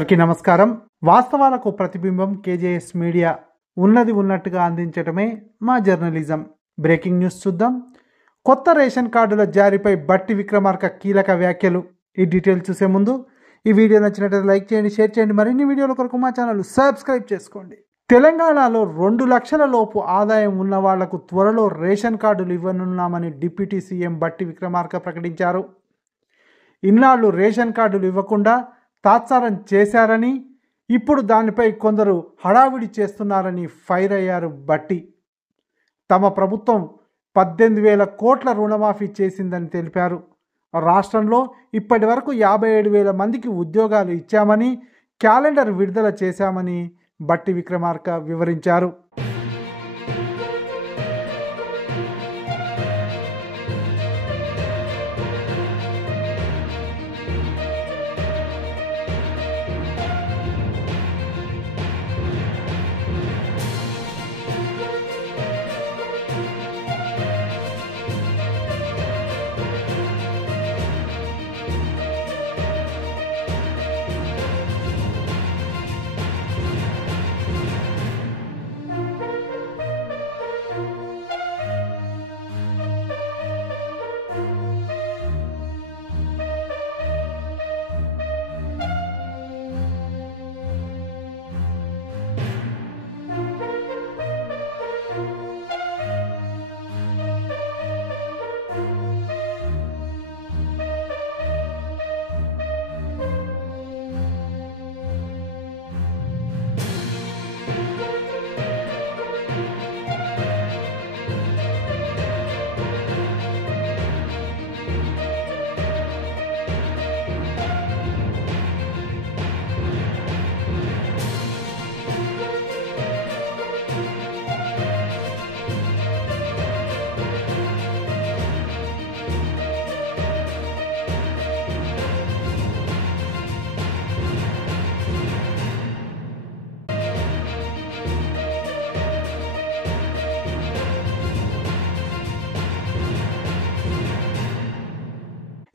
అందరికీ నమస్కారం. వాస్తవాలకు ప్రతిబింబం కేజేఎస్ మీడియా. ఉన్నది ఉన్నట్టుగా అందించటమే మా జర్నలిజం. బ్రేకింగ్ న్యూస్ చూద్దాం. కొత్త రేషన్ కార్డుల జారీపై బట్టి విక్రమార్క కీలక వ్యాఖ్యలు. ఈ డీటెయిల్స్ చూసే ముందు ఈ వీడియో నచ్చినట్లయితే లైక్ చేయండి, షేర్ చేయండి. మరిన్ని వీడియోల కొరకు మా ఛానల్ సబ్స్క్రైబ్ చేసుకోండి. తెలంగాణలో 2 లక్షల లోపు ఆదాయం ఉన్న వాళ్లకు త్వరలో రేషన్ కార్డులు ఇవ్వనున్నామని డిప్యూటీ సీఎం బట్టి విక్రమార్క ప్రకటించారు. ఇన్నాళ్లు రేషన్ కార్డులు ఇవ్వకుండా తాత్సారం చేశారని, ఇప్పుడు దానిపై కొందరు హడావిడి చేస్తున్నారని ఫైర్ అయ్యారు బట్టి. తమ ప్రభుత్వం 18,000 కోట్ల రుణమాఫీ చేసిందని తెలిపారు. రాష్ట్రంలో ఇప్పటి వరకు 57,000 మందికి ఉద్యోగాలు ఇచ్చామని, క్యాలెండర్ విడుదల చేశామని బట్టి విక్రమార్క వివరించారు.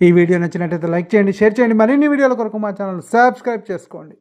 ఈ వీడియో నచ్చినట్లయితే లైక్ చేయండి, షేర్ చేయండి. మరిన్ని వీడియోల కొరకు మా ఛానల్ సబ్స్క్రైబ్ చేసుకోండి.